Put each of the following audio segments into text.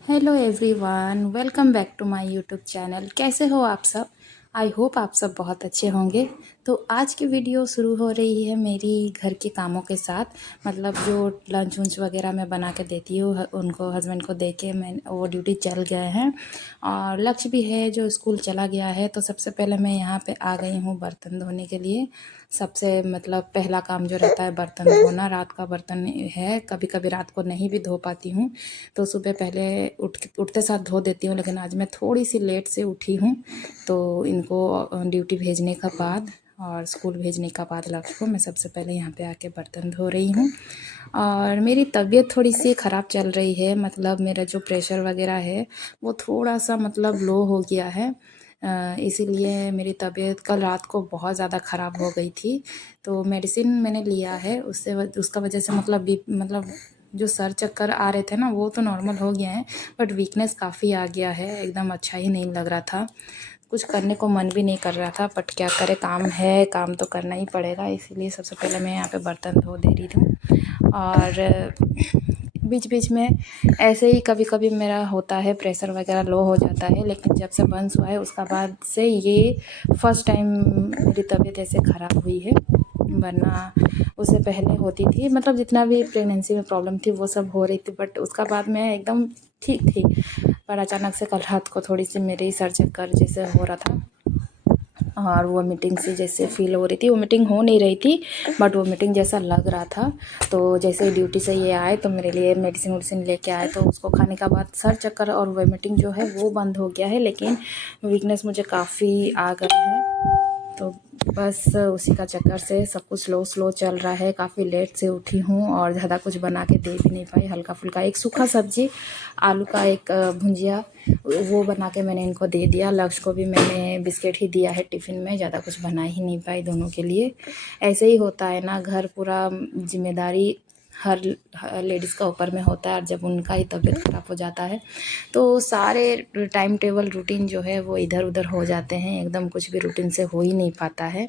Hello everyone, welcome back to my YouTube channel. कैसे हो आप सब? आई होप आप सब बहुत अच्छे होंगे। तो आज की वीडियो शुरू हो रही है मेरी घर के कामों के साथ। मतलब जो लंच वंच वगैरह मैं बना के देती हूँ उनको, हस्बैंड को दे के मैं वो ड्यूटी चल गए हैं और लक्ष्य भी है जो स्कूल चला गया है। तो सबसे पहले मैं यहाँ पे आ गई हूँ बर्तन धोने के लिए। सबसे मतलब पहला काम जो रहता है बर्तन धोना। रात का बर्तन है, कभी कभी रात को नहीं भी धो पाती हूँ तो सुबह पहले उठते साथ धो देती हूँ। लेकिन आज मैं थोड़ी सी लेट से उठी हूँ तो इनको ड्यूटी भेजने का बाद और स्कूल भेजने का बाद लक्ष्य को मैं सबसे पहले यहाँ पे आके बर्तन धो रही हूँ। और मेरी तबीयत थोड़ी सी ख़राब चल रही है। मतलब मेरा जो प्रेशर वगैरह है वो थोड़ा सा मतलब लो हो गया है। इसीलिए मेरी तबीयत कल रात को बहुत ज़्यादा ख़राब हो गई थी। तो मेडिसिन मैंने लिया है, उससे उसका वजह से मतलब जो सर चक्कर आ रहे थे ना वो तो नॉर्मल हो गया है, बट वीकनेस काफ़ी आ गया है। एकदम अच्छा ही नहीं लग रहा था, कुछ करने को मन भी नहीं कर रहा था। बट क्या करें, काम है, काम तो करना ही पड़ेगा। इसीलिए सबसे पहले मैं यहाँ पे बर्तन धो दे रही थी। और बीच बीच में ऐसे ही कभी कभी मेरा होता है, प्रेशर वगैरह लो हो जाता है। लेकिन जब से बंस हुआ है उसका बाद से ये फर्स्ट टाइम मेरी तबीयत ऐसे ख़राब हुई है। वरना उससे पहले होती थी, मतलब जितना भी प्रेगनेंसी में प्रॉब्लम थी वो सब हो रही थी, बट उसका बाद मैं एकदम ठीक थी। पर अचानक से कल रात को थोड़ी सी मेरी सर चक्कर जैसे हो रहा था और वोमिटिंग सी जैसे फील हो रही थी। वोमिटिंग हो नहीं रही थी बट वोमिटिंग जैसा लग रहा था। तो जैसे ड्यूटी से ये आए तो मेरे लिए मेडिसिन वेडिसिन लेके आए, तो उसको खाने का बाद सर चक्कर और वोमिटिंग जो है वो बंद हो गया है। लेकिन वीकनेस मुझे काफ़ी आ गई है। तो बस उसी का चक्कर से सब कुछ स्लो स्लो चल रहा है। काफ़ी लेट से उठी हूँ और ज़्यादा कुछ बना के दे भी नहीं पाई। हल्का फुल्का एक सूखा सब्जी, आलू का एक भुंजिया, वो बना के मैंने इनको दे दिया। लक्ष्य को भी मैंने बिस्किट ही दिया है टिफ़िन में, ज़्यादा कुछ बना ही नहीं पाई दोनों के लिए। ऐसे ही होता है ना, घर पूरा जिम्मेदारी हर लेडीज़ का ऊपर में होता है। और जब उनका ही तबीयत ख़राब हो जाता है तो सारे टाइम टेबल रूटीन जो है वो इधर उधर हो जाते हैं। एकदम कुछ भी रूटीन से हो ही नहीं पाता है।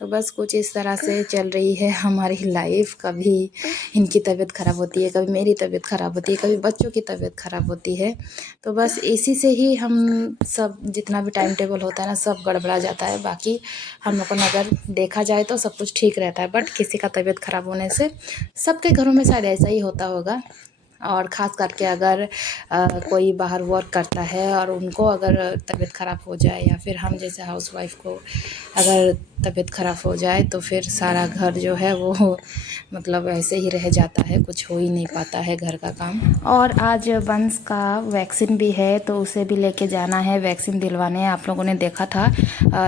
तो बस कुछ इस तरह से चल रही है हमारी लाइफ। कभी इनकी तबीयत ख़राब होती है, कभी मेरी तबीयत ख़राब होती है, कभी बच्चों की तबीयत ख़राब होती है। तो बस इसी से ही हम सब जितना भी टाइम टेबल होता है ना सब गड़बड़ा जाता है। बाकी हम लोगों ने अगर देखा जाए तो सब कुछ ठीक रहता है, बट किसी का तबीयत ख़राब होने से सबके घरों में शायद ऐसा ही होता होगा। और ख़ास करके अगर कोई बाहर वर्क करता है और उनको अगर तबीयत ख़राब हो जाए, या फिर हम जैसे हाउसवाइफ को अगर तबीयत ख़राब हो जाए तो फिर सारा घर जो है वो मतलब ऐसे ही रह जाता है, कुछ हो ही नहीं पाता है घर का काम। और आज बंस का वैक्सीन भी है तो उसे भी लेके जाना है वैक्सीन दिलवाने। आप लोगों ने देखा था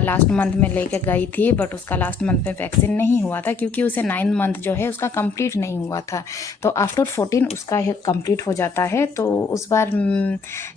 लास्ट मंथ में लेके गई थी, बट उसका लास्ट मंथ में वैक्सीन नहीं हुआ था क्योंकि उसे 9 मंथ जो है उसका कंप्लीट नहीं हुआ था। तो आफ्टर 14 उसका कंप्लीट हो जाता है। तो उस बार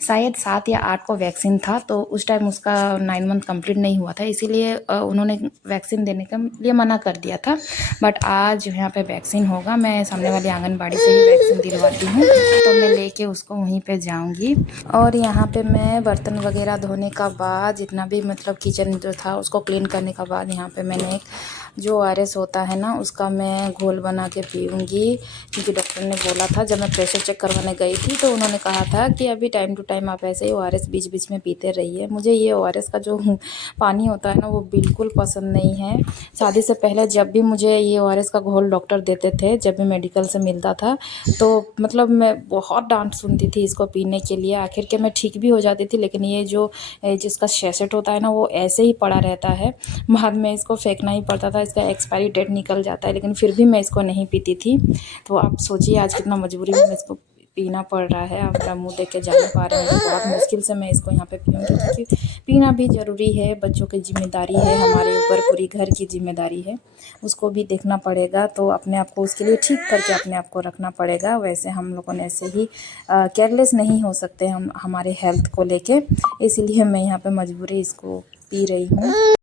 शायद 7 या 8 को वैक्सीन था, तो उस टाइम उसका 9 मंथ कंप्लीट नहीं हुआ था, इसीलिए उन्होंने वैक्सीन देने के लिए मना कर दिया था। बट आज यहाँ पे वैक्सीन होगा। मैं सामने वाली आंगनबाड़ी से ही वैक्सीन दिलवाती हूँ, तो मैं लेके उसको वहीं पे जाऊँगी। और यहाँ पे मैं बर्तन वगैरह धोने का बाद, जितना भी मतलब किचन जो था उसको क्लीन करने का बाद, यहाँ पे मैंने एक जो ORS होता है ना उसका मैं घोल बना के पीऊँगी। क्योंकि डॉक्टर ने बोला था, जब मैं प्रेशर चेक करवाने गई थी तो उन्होंने कहा था कि अभी टाइम टू टाइम आप ऐसे ही ORS बीच बीच में पीते रहिए। मुझे ये ORS का जो पानी होता है ना वो बिल्कुल पसंद नहीं है। शादी से पहले जब भी मुझे ये ORS का घोल डॉक्टर देते थे, जब भी मेडिकल से मिलता था, तो मतलब मैं बहुत डांट सुनती थी इसको पीने के लिए। आखिर के मैं ठीक भी हो जाती थी, लेकिन ये जो जिसका सैशेट होता है ना वो ऐसे ही पड़ा रहता है। बाद में इसको फेंकना ही पड़ता था, इसका एक्सपायरी डेट निकल जाता है, लेकिन फिर भी मैं इसको नहीं पीती थी। तो आप सोचिए आज कितना मजबूरी में इसको पीना पड़ रहा है। आप मेरा मुंह देख के जा नहीं पा रहे हैं, तो बहुत मुश्किल से मैं इसको यहाँ पे पीऊँगी, क्योंकि पीना भी ज़रूरी है। बच्चों की जिम्मेदारी है हमारे ऊपर, पूरी घर की जिम्मेदारी है, उसको भी देखना पड़ेगा। तो अपने आप को उसके लिए ठीक करके अपने आप को रखना पड़ेगा। वैसे हम लोगों ने ऐसे ही केयरलेस नहीं हो सकते हम हमारे हेल्थ को लेके। इसीलिए मैं यहाँ पे मजबूरी इसको पी रही हूँ।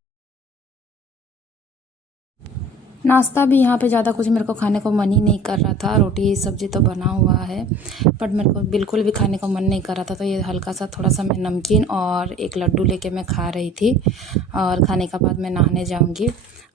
नाश्ता भी यहाँ पे ज़्यादा कुछ मेरे को खाने को मन ही नहीं कर रहा था। रोटी सब्ज़ी तो बना हुआ है, बट मेरे को बिल्कुल भी खाने को मन नहीं कर रहा था। तो ये हल्का सा थोड़ा सा मैं नमकीन और एक लड्डू लेके मैं खा रही थी। और खाने का बाद मैं नहाने जाऊँगी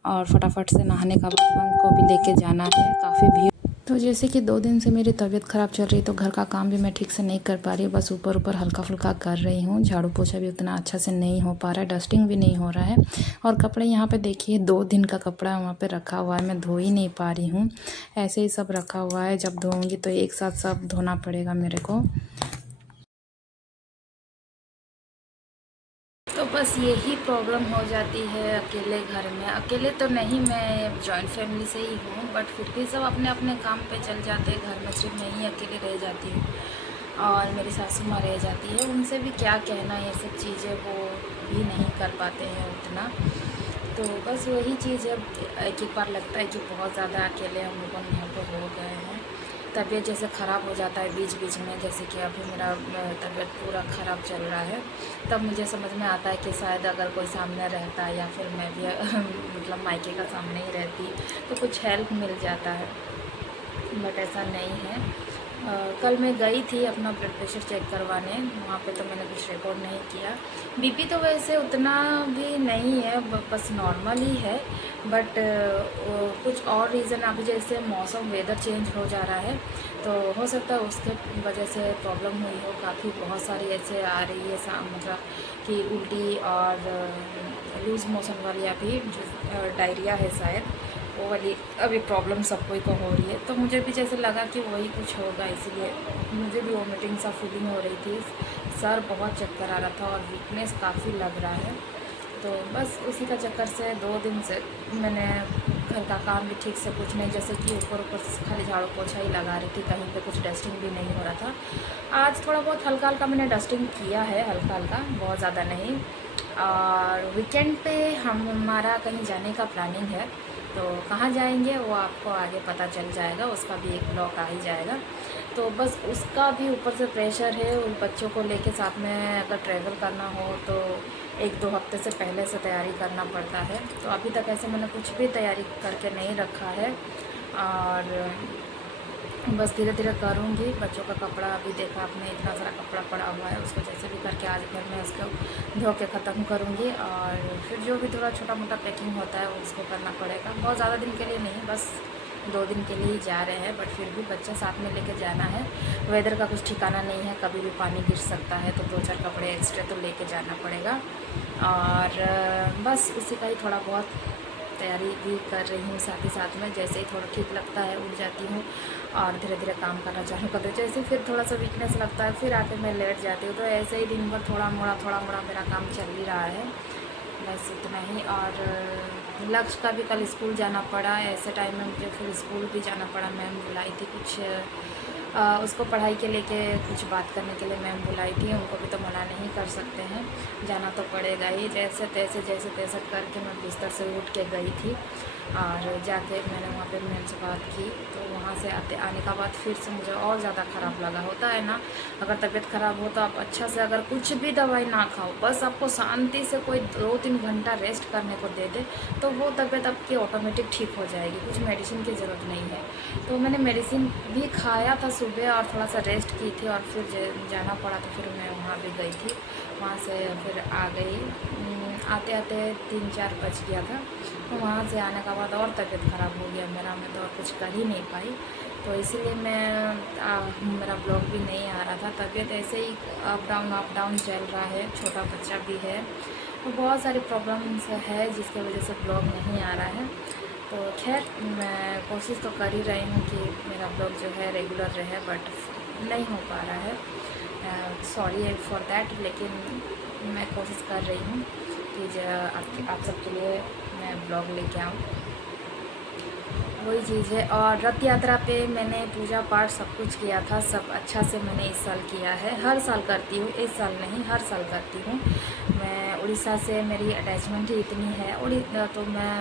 और फटाफट से नहाने का बाद को भी लेके जाना है। काफ़ी भीड़ तो जैसे कि 2 दिन से मेरी तबीयत ख़राब चल रही, तो घर का काम भी मैं ठीक से नहीं कर पा रही, बस ऊपर-ऊपर हल्का-फुल्का कर रही हूँ। झाड़ू पोछा भी उतना अच्छा से नहीं हो पा रहा है, डस्टिंग भी नहीं हो रहा है। और कपड़े यहाँ पे देखिए 2 दिन का कपड़ा वहाँ पे रखा हुआ है, मैं धो ही नहीं पा रही हूँ। ऐसे ही सब रखा हुआ है, जब धोऊँगी तो एक साथ सब धोना पड़ेगा मेरे को। तो बस यही प्रॉब्लम हो जाती है अकेले घर में। अकेले तो नहीं, मैं जॉइंट फैमिली से ही हूँ, बट फिर भी सब अपने अपने काम पे चल जाते हैं। घर में सिर्फ मैं ही अकेले रह जाती हूँ और मेरी सासू माँ रह जाती है। उनसे भी क्या कहना, ये सब चीज़ें वो भी नहीं कर पाते हैं उतना। तो बस वही चीज़ है, एक एक बार लगता है कि बहुत ज़्यादा अकेले हम लोग यहाँ पे हो गए हैं। तबीयत जैसे ख़राब हो जाता है बीच बीच में, जैसे कि अभी मेरा तबीयत पूरा ख़राब चल रहा है, तब मुझे समझ में आता है कि शायद अगर कोई सामने रहता या फिर मैं भी मतलब मायके का सामने ही रहती तो कुछ हेल्प मिल जाता है, बट ऐसा नहीं है। कल मैं गई थी अपना ब्लड प्रेशर चेक करवाने, वहाँ पे तो मैंने कुछ रिकॉर्ड नहीं किया। बीपी तो वैसे उतना भी नहीं है, बस नॉर्मल ही है, बट कुछ और रीज़न, अभी जैसे मौसम वेदर चेंज हो जा रहा है तो हो सकता है उसके वजह से प्रॉब्लम हुई हो। काफ़ी बहुत सारी ऐसे आ रही है मतलब कि उल्टी और लूज़ मोशन वाली, अभी जो डायरिया है शायद वो वाली अभी प्रॉब्लम सब कोई को हो रही है। तो मुझे भी जैसे लगा कि वही कुछ होगा, इसीलिए मुझे भी वोमिटिंग सा फीलिंग हो रही थी, सर बहुत चक्कर आ रहा था और वीकनेस काफ़ी लग रहा है। तो बस उसी का चक्कर से 2 दिन से मैंने घर का काम भी ठीक से कुछ नहीं, जैसे कि ऊपर ऊपर से खाली झाड़ू पोछा ही लगा रही थी, कहीं पे कुछ डस्टिंग भी नहीं हो रहा था। आज थोड़ा बहुत हल्का हल्का मैंने डस्टिंग किया है, हल्का हल्का, बहुत ज़्यादा नहीं। और वीकेंड पे हमारा कहीं जाने का प्लानिंग है, तो कहाँ जाएंगे वो आपको आगे पता चल जाएगा, उसका भी एक ब्लॉग आ ही जाएगा। तो बस उसका भी ऊपर से प्रेशर है, उन बच्चों को लेके साथ में अगर ट्रैवल करना हो तो 1-2 हफ्ते से पहले से तैयारी करना पड़ता है। तो अभी तक ऐसे मैंने कुछ भी तैयारी करके नहीं रखा है और बस धीरे धीरे करूँगी। बच्चों का कपड़ा अभी देखा आपने, इतना सारा कपड़ा पड़ा हुआ है, उसको जैसे भी करके आज भर में उसको धो के ख़त्म करूँगी और फिर जो भी थोड़ा छोटा मोटा पैकिंग होता है उसको करना पड़ेगा। बहुत ज़्यादा दिन के लिए नहीं, बस 2 दिन के लिए ही जा रहे हैं, बट फिर भी बच्चा साथ में लेके जाना है। वेदर का कुछ ठिकाना नहीं है, कभी भी पानी गिर सकता है, तो 2-4 कपड़े एक्स्ट्रा तो लेके जाना पड़ेगा। और बस उसी का ही थोड़ा बहुत तैयारी भी कर रही हूँ साथ ही साथ में। जैसे ही थोड़ा ठीक लगता है उठ जाती हूँ और धीरे धीरे काम करना चालू कर देती हूँ। जैसे फिर थोड़ा सा वीकनेस लगता है, फिर आके मैं लेट जाती हूँ। तो ऐसे ही दिन भर थोड़ा मोड़ा मेरा काम चल ही रहा है, बस इतना ही। और लक्ष्य का भी कल स्कूल जाना पड़ा, ऐसे टाइम में मुझे फिर स्कूल भी जाना पड़ा। मैम बुलाई थी कुछ उसको पढ़ाई के लेके कुछ बात करने के लिए मैम बुलाई थी, उनको भी तो मना नहीं कर सकते हैं, जाना तो पड़ेगा ही। जैसे तैसे करके मैं बिस्तर से उठ के गई थी और जाके मैंने वहाँ पे मैम से बात की। तो वहाँ से आने का बाद फिर से मुझे और ज़्यादा ख़राब लगा। होता है ना, अगर तबीयत ख़राब हो तो आप अच्छा से अगर कुछ भी दवाई ना खाओ, बस आपको शांति से कोई 2-3 घंटा रेस्ट करने को दे दे तो वो तबीयत आपकी ऑटोमेटिक ठीक हो जाएगी, कुछ मेडिसिन की ज़रूरत नहीं है। तो मैंने मेडिसिन भी खाया था सुबह और थोड़ा सा रेस्ट की थी और फिर जाना पड़ा, तो फिर मैं वहाँ भी गई थी। वहाँ से फिर आ गई, आते आते 3-4 बज गया था। तो वहाँ से आने के बाद और तबीयत ख़राब हो गया मेरा, मैं तो और कुछ कर ही नहीं पाई। तो इसीलिए मेरा ब्लॉग भी नहीं आ रहा था। तबीयत ऐसे ही अप डाउन चल रहा है, छोटा बच्चा भी है, तो बहुत सारी प्रॉब्लम्स है जिसकी वजह से ब्लॉग नहीं आ रहा है। तो खैर मैं कोशिश तो कर ही रही हूँ कि मेरा ब्लॉग जो है रेगुलर रहे, बट नहीं हो पा रहा है, सॉरी फॉर दैट। लेकिन मैं कोशिश कर रही हूँ कि आप सबके लिए मैं ब्लॉग लेके आऊँ, वही चीज़ है। और रथ यात्रा पे मैंने पूजा पाठ सब कुछ किया था, सब अच्छा से मैंने इस साल किया है। हर साल करती हूँ, इस साल नहीं, हर साल करती हूँ। मैं उड़ीसा से मेरी अटैचमेंट ही इतनी है, तो मैं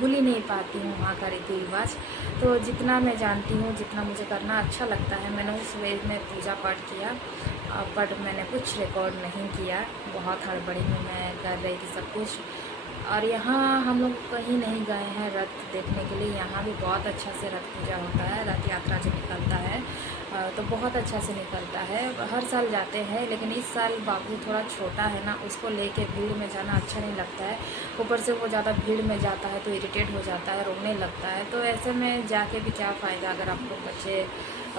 भूल ही नहीं पाती हूँ वहाँ का रीति रिवाज। तो जितना मैं जानती हूँ, जितना मुझे करना अच्छा लगता है, मैंने उस वे में पूजा पाठ किया, बट मैंने कुछ रिकॉर्ड नहीं किया। बहुत हड़बड़ी में मैं कर रही थी सब कुछ। और यहाँ हम लोग कहीं नहीं गए हैं रथ देखने के लिए, यहाँ भी बहुत अच्छा से रथ पूजा होता है, रथ यात्रा जो निकलता है तो बहुत अच्छा से निकलता है। हर साल जाते हैं, लेकिन इस साल बाबू थोड़ा छोटा है ना, उसको लेके भीड़ में जाना अच्छा नहीं लगता है। ऊपर से वो ज़्यादा भीड़ में जाता है तो इरिटेट हो जाता है, रोने लगता है। तो ऐसे में जाके भी क्या फ़ायदा अगर आप लोग बच्चे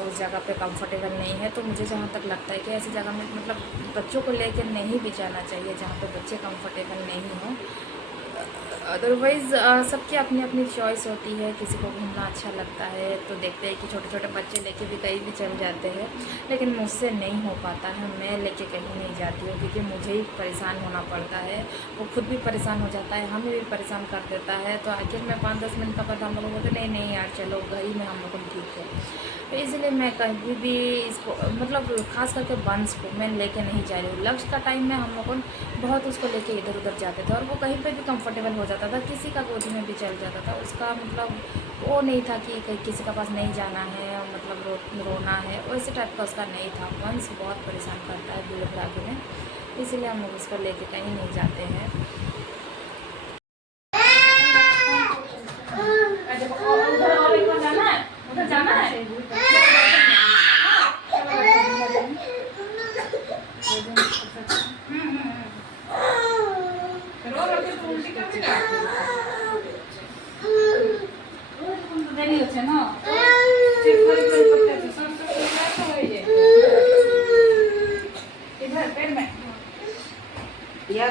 उस जगह पे कंफर्टेबल नहीं है। तो मुझे जहाँ तक लगता है कि ऐसी जगह में मतलब बच्चों को लेकर नहीं भी जाना चाहिए जहाँ पे बच्चे कंफर्टेबल नहीं हों। अदरवाइज़ सबकी अपनी अपनी चॉइस होती है। किसी को घूमना अच्छा लगता है तो देखते हैं कि छोटे छोटे बच्चे लेके भी कहीं भी चल जाते हैं, लेकिन मुझसे नहीं हो पाता है। मैं लेके कहीं नहीं जाती हूँ क्योंकि मुझे ही परेशान होना पड़ता है। वो खुद भी परेशान हो जाता है, हमें भी परेशान कर देता है। तो आखिर में 5-10 मिनट का बाद हम लोग बोलते नहीं नहीं यार चलो घर ही में हम लोग ठीक है। तो इसलिए मैं कभी भी इसको मतलब ख़ास करके बंस को मैं लेके नहीं जा रही हूँ। लंच का टाइम में हम लोग बहुत उसको लेके इधर उधर जाते थे और वो कहीं पे भी कंफर्टेबल हो जाता था, किसी का गोदी में भी चल जाता था। उसका मतलब वो नहीं था कि कहीं किसी के पास नहीं जाना है, मतलब रोना है, वैसे टाइप का उसका नहीं था। बंस बहुत परेशान करता है भीड़ भड़ाके में, इसीलिए हम लोग उसको लेके कहीं नहीं जाते हैं। उधर जाना है দেরি হচ্ছে না চেক করে করে করতে আছে সব সব সব হয়ে যায় इधर पेड़ में या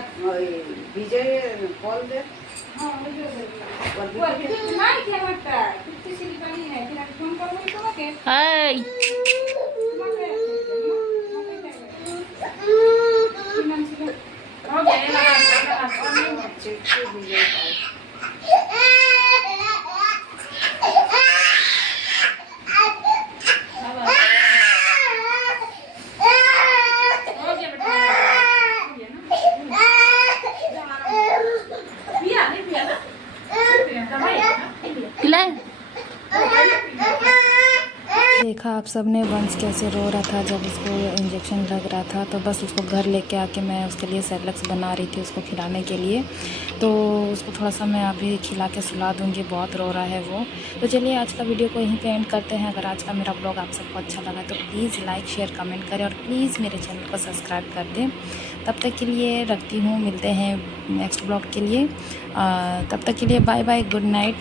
विजय कॉल दे हाँ मुझे नहीं क्या लगता है कितनी सी निकली है फिर फोन करूंगी तुम्हें हाय हो गया लगा चेक से विजय कॉल देखा आप सब ने वंश कैसे रो रहा था जब उसको इंजेक्शन लग रहा था। तो बस उसको घर लेके आके मैं उसके लिए सेरेलैक्स बना रही थी उसको खिलाने के लिए। तो उसको थोड़ा सा मैं अभी खिला के सुला दूँगी, बहुत रो रहा है वो। तो चलिए आज का वीडियो को यहीं पे एंड करते हैं। अगर आज का मेरा ब्लॉग आप सबको अच्छा लगा तो प्लीज़ लाइक शेयर कमेंट करें और प्लीज़ मेरे चैनल को सब्सक्राइब कर दें। तब तक के लिए रखती हूँ, मिलते हैं नेक्स्ट ब्लॉग के लिए। तब तक के लिए बाय बाय, गुड नाइट।